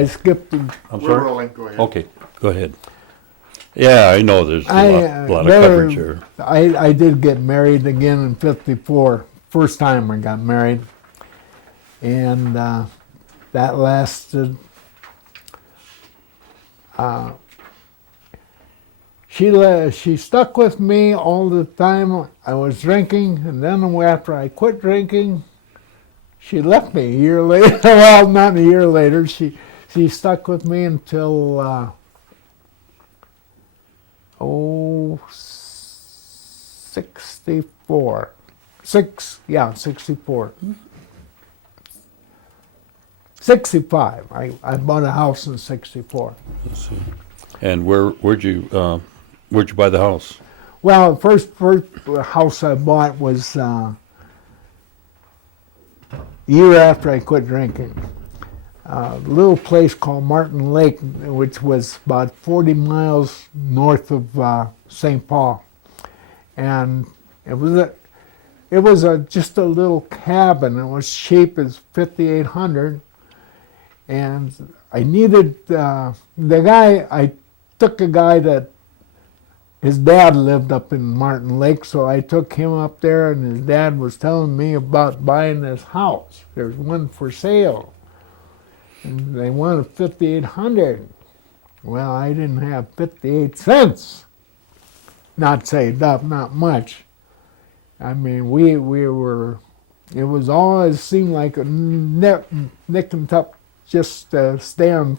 I skipped. I'm We're sorry? rolling, go ahead. Okay, go ahead. Yeah, I know there's a lot of coverage here. I did get married again in '54. First time I got married, and that lasted. She stuck with me all the time I was drinking, and then after I quit drinking, she left me a year later. Well, not a year later. She stuck with me until 64. 64. 65. I bought a house in 64. Let's see. And where'd you buy the house? Well, the first house I bought was year after I quit drinking. A little place called Martin Lake, which was about 40 miles north of St. Paul, and it was just a little cabin. It was cheap as $5,800, and I needed the guy. I took a guy that his dad lived up in Martin Lake, so I took him up there, and his dad was telling me about buying this house. There's one for sale. And they wanted $5,800. Well, I didn't have 58 cents. Not saved up, not much. I mean, we were, it was always seemed like a nick and tuck just staying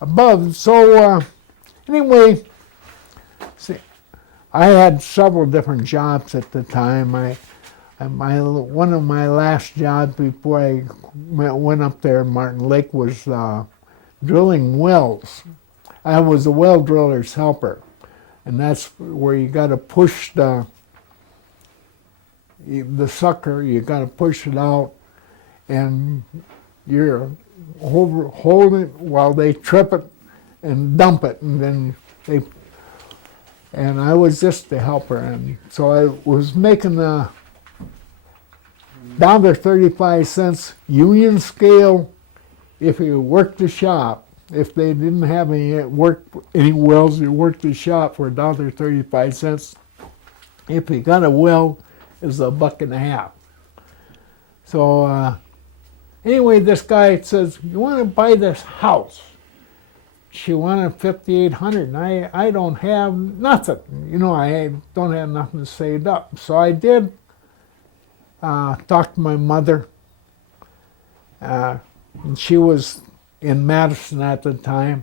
above. So anyway, see, I had several different jobs at the time. One of my last jobs before I went up there in Martin Lake was drilling wells. I was a well driller's helper, and that's where you got to push the sucker. You got to push it out, and you're holding it while they trip it and dump it, and then they. And I was just the helper, and so I was making the $1.35 union scale if you worked the shop. If they didn't have any wells, you worked the shop for $1.35. If you got a well, it was $1.50. So anyway, this guy says, "You want to buy this house?" She wanted $5,800, and I don't have nothing. You know, I don't have nothing saved up. So I did talk to my mother. And she was in Madison at the time.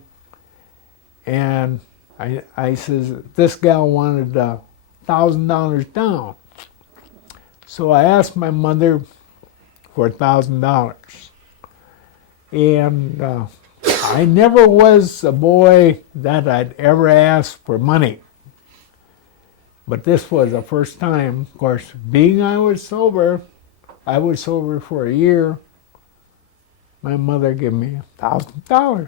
And I says, this gal wanted $1,000 down. So I asked my mother for $1,000. And I never was a boy that I'd ever ask for money. But this was the first time, of course, being I was sober for a year, my mother gave me $1,000.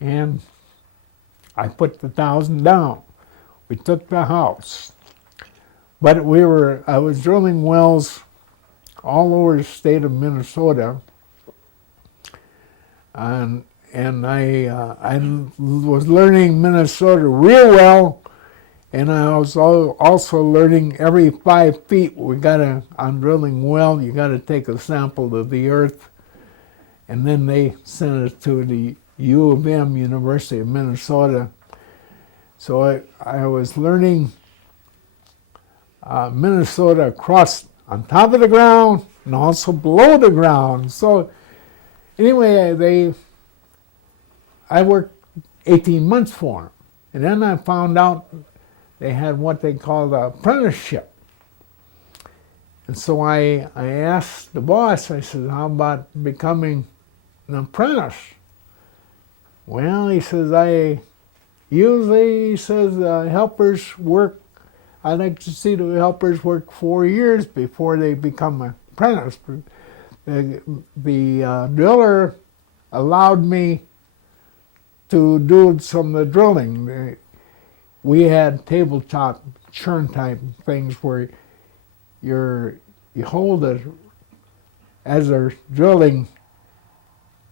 And I put the $1,000 down. We took the house. But I was drilling wells all over the state of Minnesota. And I was learning Minnesota real well, and I was also learning every 5 feet on drilling well, you got to take a sample of the earth, and then they sent it to the U of M, University of Minnesota. So I was learning Minnesota across on top of the ground and also below the ground. So anyway, I worked 18 months for them. And then I found out they had what they called an apprenticeship. And so I asked the boss, I said, how about becoming an apprentice? Well, he says, helpers work, I like to see the helpers work 4 years before they become an apprentice. The driller allowed me to do some of the drilling. We had tabletop churn type things where you hold it as they're drilling.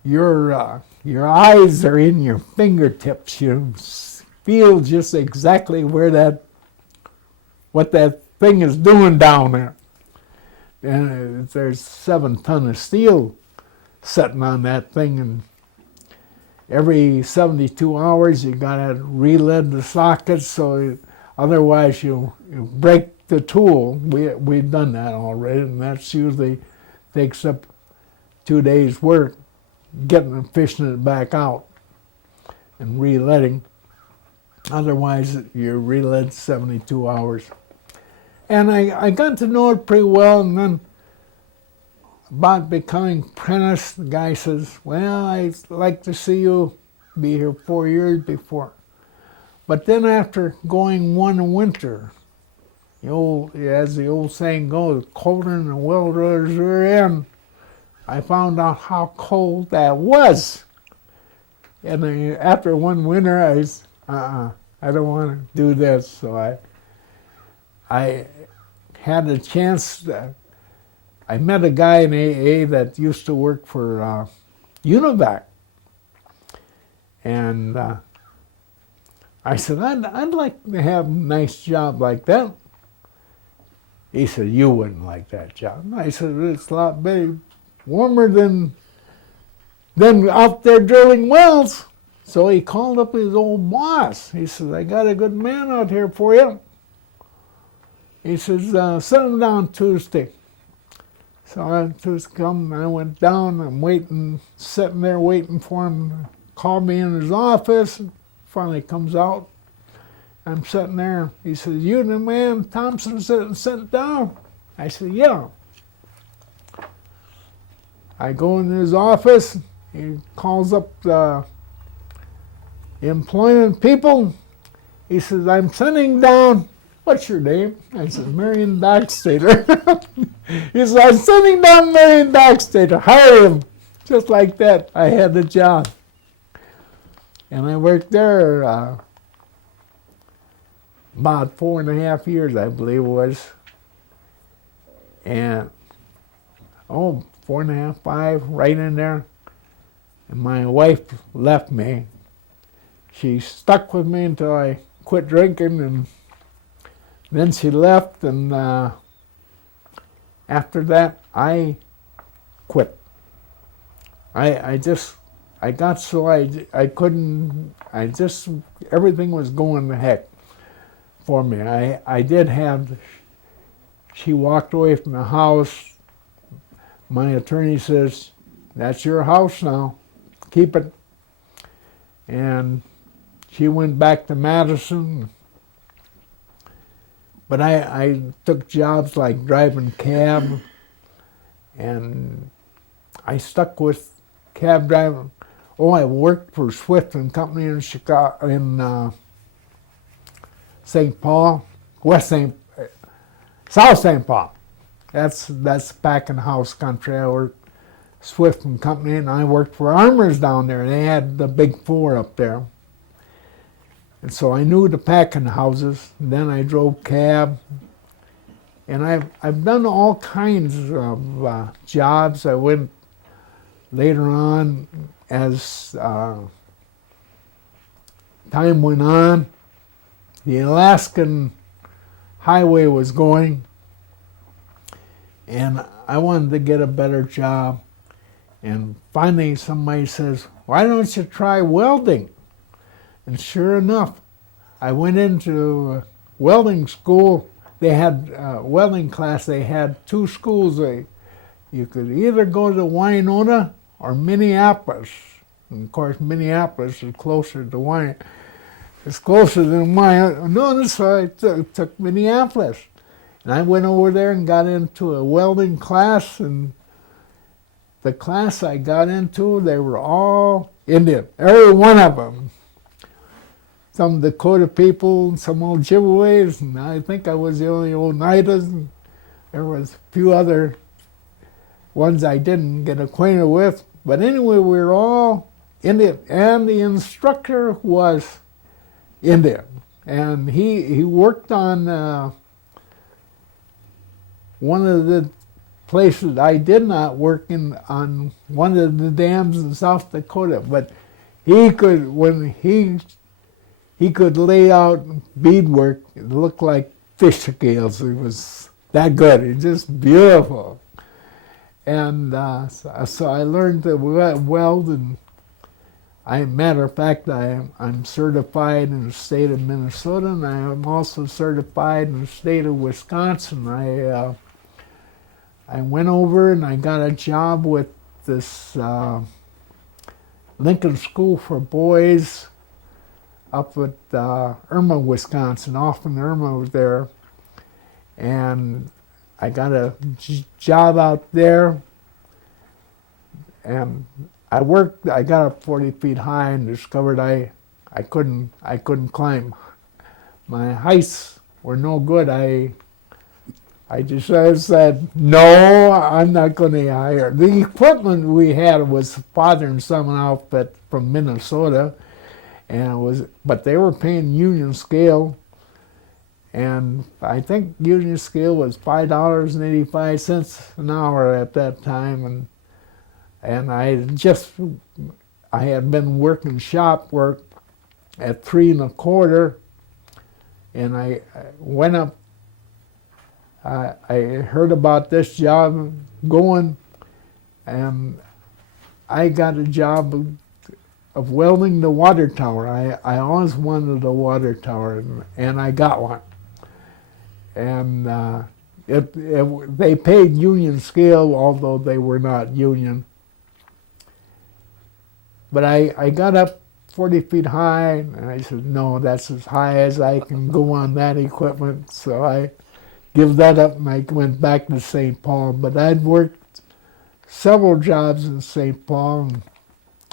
your eyes are in your fingertips. You feel just exactly what that thing is doing down there. And there's 7 tons of steel sitting on that thing, and every 72 hours you gotta re-lead the sockets, so otherwise you break the tool. We've done that already, and that's usually takes up 2 days' work, getting and fishing it back out and re-leading. Otherwise you're re-led 72 hours. And I got to know it pretty well, and then about becoming apprentice, the guy says, well, I'd like to see you be here 4 years before. But then after going one winter, as the old saying goes, colder than the wilderness we're in, I found out how cold that was. And after one winter, I don't want to do this. So I had a chance. I met a guy in AA that used to work for UNIVAC. And I said, I'd like to have a nice job like that. He said, you wouldn't like that job. And I said, it's a lot better, warmer than out there drilling wells. So he called up his old boss. He says, I got a good man out here for you. He says, send him down Tuesday. So Tuesday come, I went down, I'm waiting, sitting there waiting for him to call me in his office. Finally comes out. I'm sitting there. He says, you the man Thompson sent down? I said, yeah. I go in his office. He calls up the employment people. He says, I'm sending down, what's your name? I said, Mariom Doxtater. He says, I'm sending down Mariom Doxtater. Hire him. Just like that, I had the job. And I worked there about 4.5 years, I believe it was. And, 4.5, 5, right in there. And my wife left me. She stuck with me until I quit drinking, and then she left, and after that, I quit. I got so I couldn't, everything was going to heck for me. I did have, she walked away from the house. My attorney says, that's your house now, keep it. And she went back to Madison. But I took jobs like driving cab, and I stuck with cab driving. I worked for Swift and Company in Chicago, in St. Paul, South St. Paul. That's packing house country. I worked Swift and Company, and I worked for Armours down there. They had the big 4 up there. And so I knew the packing houses. And then I drove cab. And I've done all kinds of jobs. I went later on as time went on. The Alaskan highway was going, and I wanted to get a better job. And finally somebody says, why don't you try welding? And sure enough, I went into welding school. They had welding class. They had 2 schools. You could either go to Winona or Minneapolis. And of course, Minneapolis is closer to Winona. It's closer than Winona, so I took Minneapolis. And I went over there and got into a welding class, and the class I got into, they were all Indian, every one of them. Some Dakota people, some Ojibways, and I think I was the only Oneidas, and there was a few other ones I didn't get acquainted with. But anyway, we were all Indian, and the instructor was Indian. And he worked on one of the places I did not work in on one of the dams in South Dakota, but he could when he could lay out beadwork. It looked like fish scales. It was that good. It's just beautiful. And so I learned to weld, and matter of fact, I'm certified in the state of Minnesota, and I am also certified in the state of Wisconsin. I went over and I got a job with this Lincoln School for Boys up at Irma, Wisconsin, off in Irma there, and I got a job out there, and I got up 40 feet high and discovered I couldn't climb. My heights were no good. I just said, no, I'm not going to hire. The equipment we had was father and son outfit from Minnesota, but they were paying union scale, and I think union scale was $5.85 an hour at that time, and I had been working shop work at 3 1/4, and I went up. I heard about this job going, and I got a job of welding the water tower. I always wanted a water tower, and I got one. And they paid union scale, although they were not union. But I got up 40 feet high, and I said, no, that's as high as I can go on that equipment. So I give that up, and I went back to St. Paul. But I'd worked several jobs in St. Paul,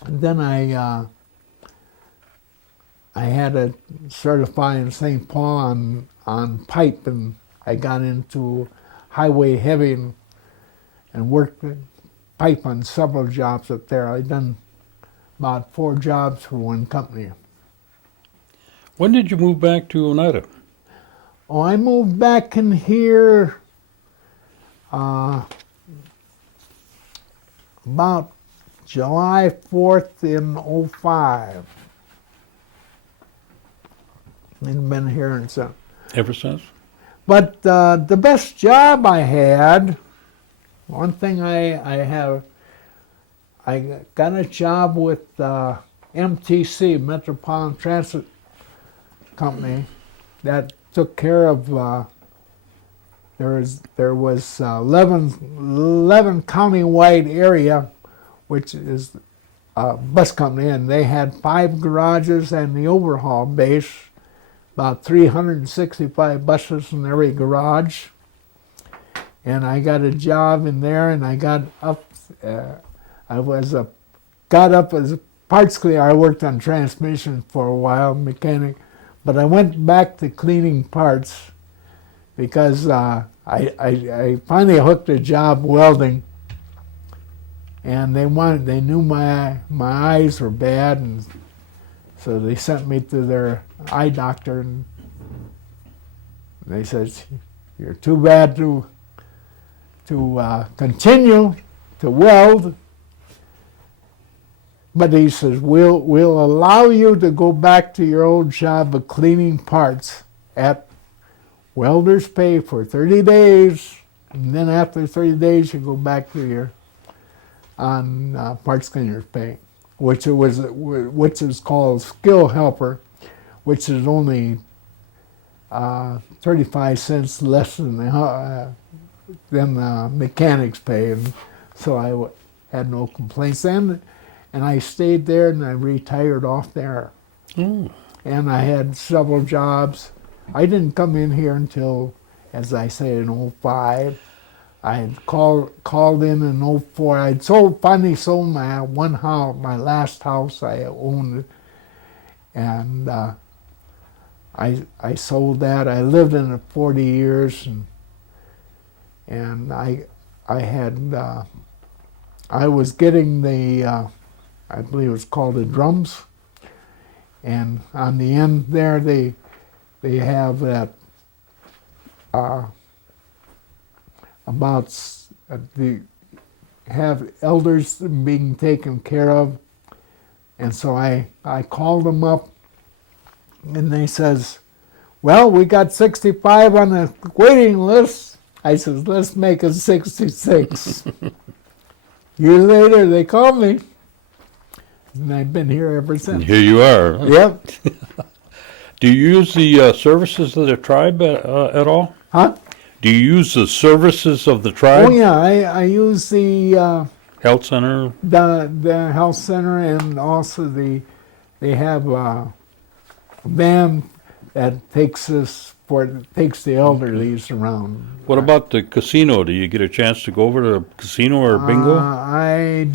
and then I had to certify in St. Paul on pipe, and I got into highway heavy and worked pipe on several jobs up there. I'd done about 4 jobs for one company. When did you move back to Oneida? Oh, I moved back in here about July 4th in '05. I've been here since. Ever since? But the best job I had, one thing I got a job with MTC, Metropolitan Transit Company, that took care of, there was 11 county-wide area, which is a bus company, and they had 5 garages and the overhaul base, about 365 buses in every garage. And I got a job in there, and I got up, got up as a parts cleaner. I worked on transmission for a while, mechanic, but I went back to cleaning parts because I finally hooked a job welding, and they knew my eyes were bad, and so they sent me to their eye doctor, and they said, "You're too bad to continue to weld." But he says, we'll allow you to go back to your old job of cleaning parts at welder's pay for 30 days. And then after 30 days, you go back to your parts cleaner's pay, which is called skill helper, which is only 35 cents less than the mechanic's pay. And so I had no complaints then. And I stayed there, and I retired off there. Mm. And I had several jobs. I didn't come in here until, as I say, in '05. I had called in '04. I'd finally sold my one house, my last house I owned, and I sold that. I lived in it 40 years, and I was getting the I believe it was called the drums, and on the end there they have that about the have elders being taken care of. And so I called them up, and they says, well, we got 65 on the waiting list. I says, let's make it 66. Years later, they called me, and I've been here ever And since. here you are. Yep. Do you use the services of the tribe at all? Huh? Do you use the services of the tribe? Oh, yeah, I use the Health center? the health center, and also they have a van that takes the elderly around. What about the casino? Do you get a chance to go over to a casino or bingo? I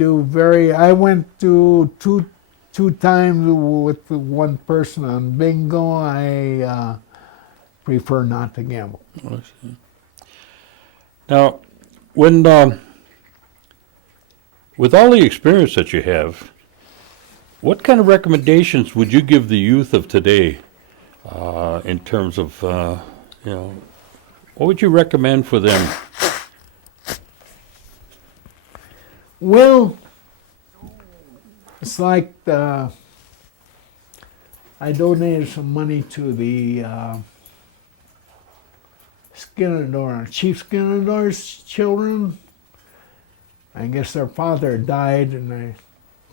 went to two times with one person on bingo. I prefer not to gamble. I see. Now, when with all the experience that you have, what kind of recommendations would you give the youth of today in terms of, what would you recommend for them? Well, it's like I donated some money to the Chief Skinador's children. I guess their father died, and I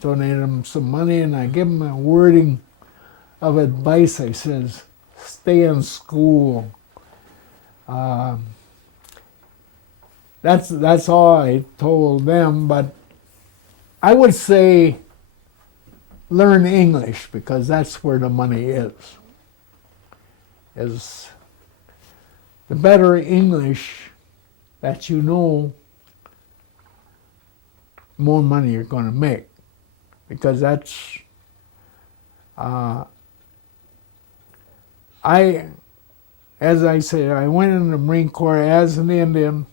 donated them some money, and I give them a wording of advice. I says, stay in school. That's all I told them, but I would say learn English, because that's where the money is the better English that you know, more money you're going to make, because that's as I say, I went in the Marine Corps as an Indian,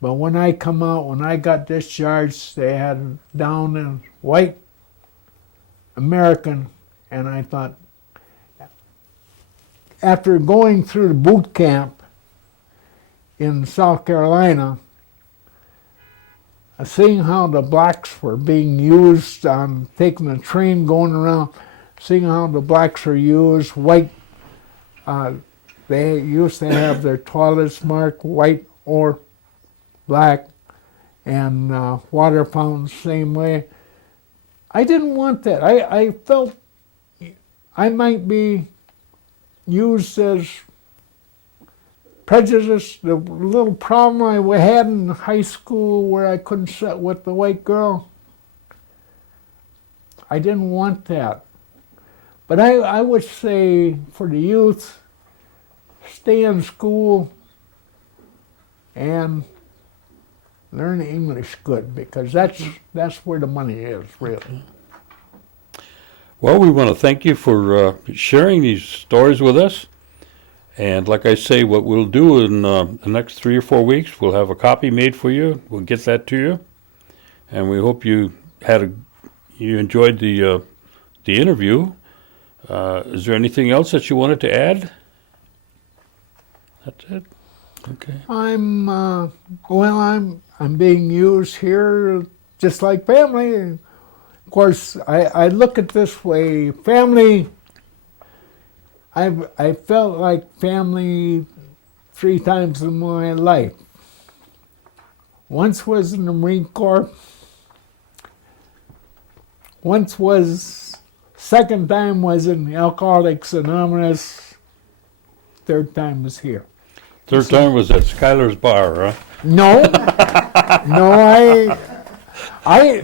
but when I got discharged, they had down in white American, and I thought, after going through the boot camp in South Carolina, seeing how the blacks were being used on taking the train going around, seeing how the blacks are used, white, they used to have their toilets marked white or black, and water fountains same way. I didn't want that. I felt I might be used as prejudice. The little problem I had in high school where I couldn't sit with the white girl, I didn't want that. But I would say for the youth, stay in school and learn English good, because that's where the money is, really. Well, we want to thank you for sharing these stories with us. And like I say, what we'll do in the next 3 or 4 weeks, we'll have a copy made for you. We'll get that to you. And we hope you enjoyed the interview. Is there anything else that you wanted to add? That's it. Okay. I'm being used here just like family. Of course, I look at this way. Family, I felt like family 3 times in my life. Once was in the Marine Corps. Second time was in Alcoholics Anonymous. Third time was here. Third time was at Skylar's Bar, huh? No, no,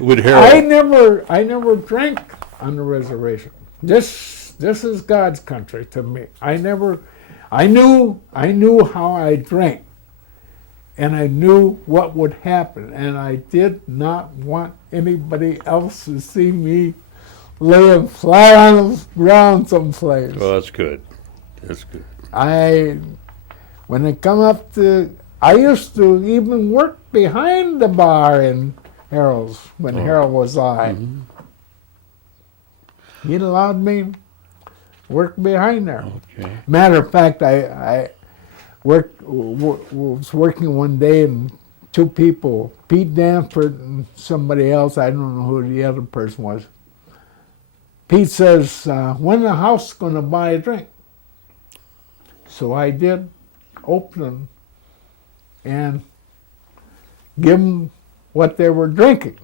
With Harold. I never drank on the reservation. This is God's country to me. I knew how I drank, and I knew what would happen, and I did not want anybody else to see me laying flat on the ground someplace. Well, that's good. That's good. When it come up to, I used to even work behind the bar in Harold's when Harold was alive. Mm-hmm. He allowed me work behind there. Okay. Matter of fact, I was working one day, and two people, Pete Danford and somebody else. I don't know who the other person was. Pete says, when the house going to buy a drink? So I did, open them and give them what they were drinking.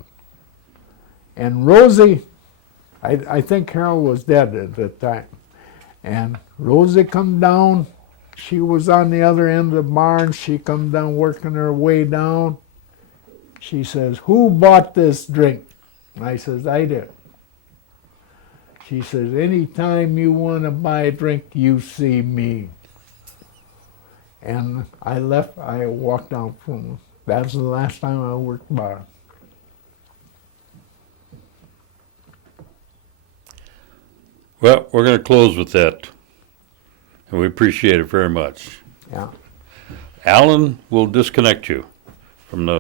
And Rosie, I think Harold was dead at the time. And Rosie come down. She was on the other end of the barn. She come down working her way down. She says, who bought this drink? And I says, I did. She says, anytime you want to buy a drink, you see me. And I left, I walked down from, that was the last time I worked bar. Well, we're going to close with that, and we appreciate it very much. Yeah. Alan will disconnect you from the